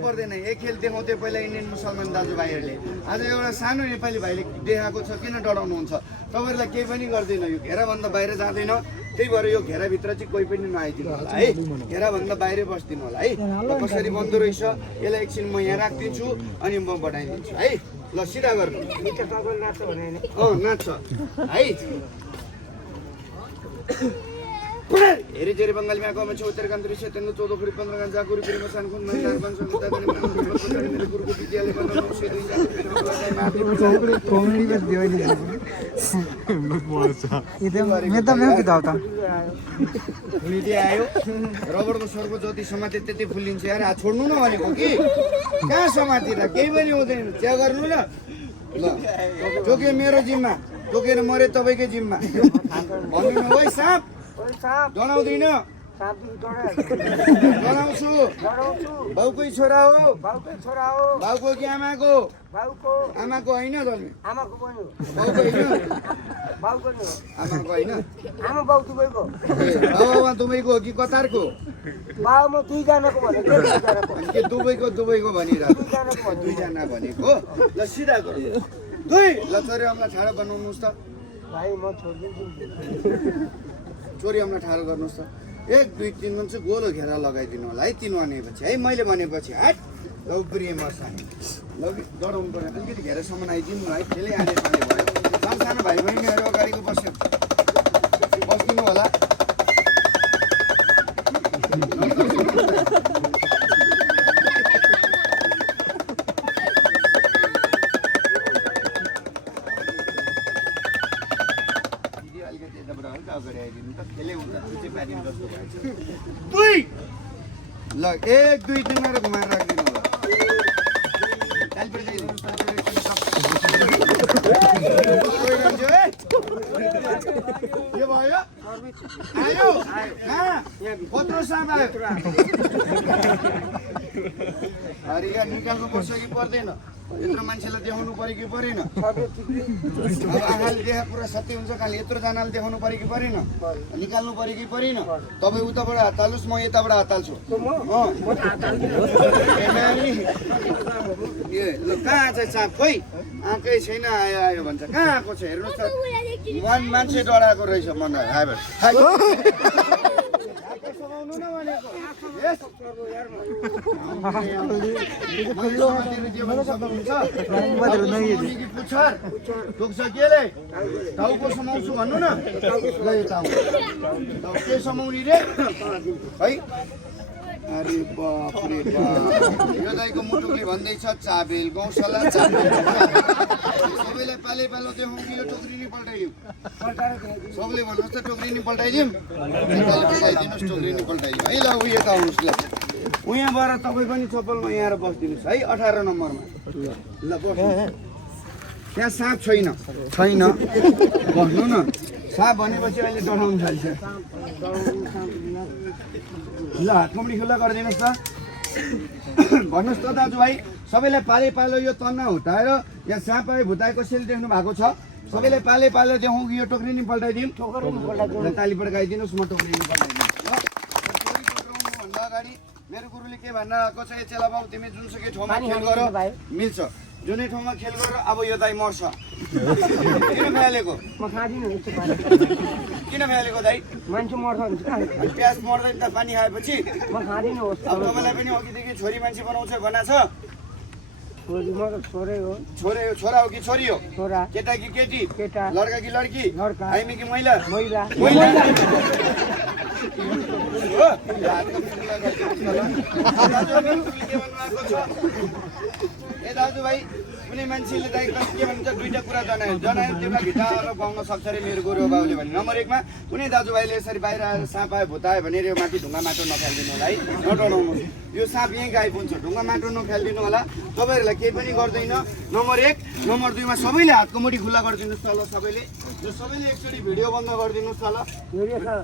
पर्दैन एक खेल देखाउँथे पहिला इन्डियन मुसलमान दाजुभाइहरूले आज एउटा सानो नेपाली भाइले देखाएको छ किन डराउनुहुन्छ तपाईँहरूलाई केही पनि गर्दैन यो घेराभन्दा बाहिर जाँदैन त्यही भएर यो घेराभित्र चाहिँ कोही पनि नआइदिनु होला है घेराभन्दा बाहिरै बस्दिनु होला है कसरी बन्दो रहेछ यसलाई एकछिन म यहाँ राखिदिन्छु अनि म बढाइदिन्छु है ल सिधा गर्नु नाच्छ है हेरी जेरी बङ्गाली में में उत्तर कांतरी से 14 फुट 15 गंज जाकुरी प्रेम सान खुन में 4 5 मुद्दा करने मेरे गुरु को विद्यालय बंद से दिन कॉमेडी बस दियो नि मैं तो किताब था फुलिदिए आयो रबरको सर्को जति समाते त्यति फुलिन्छ यार हात छोड्नु न भनेको कि कहाँ समाति र केही पनि हुँदैन चिया गर्नु ल ल जोके मेरो जिम्मा जोकेर मरे तपाईकै जिम्मा भन्नु न ओइ साप डराउँदिन डराउँछु बाउकै छोरा हो बाउको कि आमाको आमाको होइन जन्मे बाउको होइन बाबा दुबईको हो कि कतारको के दुबईको भनिरहेको दुईजना भनेको ल सिधा गर्नु दुई ल छोरी हामीलाई ठाडो बनाउनुहोस् त छोरी हामीलाई ठाडो गर्नुहोस् त 1 2 3 भन्छ गोलो घेरा लगाइदिनु होला है 3 भनेपछि है मैले भनेपछि हट लौ प्रिय मर्सा ल डराउनु पर्दैन अलिकति घेरासम्म आइदिनु है खेलै आने पाले भयो सानो भाइ बहिनीहरू अगाडिको बस्दिनु होला ल 1 2 3 गरेर घुमाएर राखिदिनु होला के भयो आयो कत्रो साँप आयो अरे यहाँ निकाल्नु पर्छ कि पर्दैन यत्रो मान्छेलाई देखाउनु पर्यो कि परेन आँखाले देखा पुरा सत्य हुन्छ खालि यत्रोजनाले देखाउनु पर्यो कि परेन निकाल्नु पर्यो कि परेन तपाईँ उताबाट हात हाल्नुहोस् म यताबाट हात हाल्छु ल कहाँ छ साँप खोइ आँकै छैन आयो आयो भन्छ कहाँ आएको छ हेर्नुहोस् त मान्छे डराएको रहेछ मन टाउको समाउँछु भन्नु न ल यो टाउको के समाउने रे है अरे बाप रे बाप यो दाइको मुटुले भन्दैछ चाबेल गौशाला चाबेल सबैलाई पाले पालो देखाउँ कि यो टोकरी नि पल्टाइदिउँ सबले भन्नुहोस् त टोकरी नि पल्टाइदिउँ पल्टाइदिनुहोस् टोकरी नि पल्टाइदिउँ है ल उयो त आउनुहोस् ल उहाँबाट तपाईँ पनि चप्पलमा यहाँ बसिदिनुहोस् है 18 नम्बरमा ल बस्नु त्यहाँ साँप छैन बस्नु न साँप भनेपछि अहिले डराउनु थाल्छ ल हातमुडी खुल्ला गरिदिनुहोस् त भन्नुहोस् त दाजुभाइ सबैलाई पाले पालो यो तना हुटाएर यहाँ साँप आयो भुताए कसैले देख्नु भएको छ सबैलाई पाले पालो देखाउँ कि यो टोकरी नि पल्टाइदिउँ ताली पड्काइदिनुहोस् म टोकरी नि पल्टाइदिन्छु भन्दा अगाडि मेरो गुरुले के भन्न आएको छ चेला बाबु तिमी जुनसुकै ठाउँमा खेल गर मिल्छ जुनै ठाउँमा खेल गरेर अब यो दाइ मर्छ किन फ्यालेको किन फ्यालेको दाइ मान्छे मर्छ प्याज मर्दैन त पानी खाएपछि अब तपाईँलाई पनि अघिदेखि छोरी मान्छे बनाउँछ भना छ छोरा हो कि छोरी हो केटा कि केटी लड्का कि लड्की हामी कि महिला दाजुभाइ कुनै मान्छेले त एकदम के भन्छ दुईटा कुरा जनायो त्यो भित्र पाउन सक्छ अरे मेरो गुरु बाबुले भने नम्बर 1 मा कुनै दाजुभाइले यसरी बाहिर आएर साँप आयो भुतायो भने यो माथि ढुङ्गा माटो नफालिदिनु होला है नडराउनु यो साँप यहीँ गायब हुन्छ ढुङ्गा माटो नफालिदिनु होला तपाईँहरूलाई केही पनि गर्दैन नम्बर 1 नम्बर 2 मा सबैले हातको मुठी खुल्ला गरिदिनुहोस् त ल सबैले एकचोटि भिडियो बन्द गरिदिनुहोस् त ल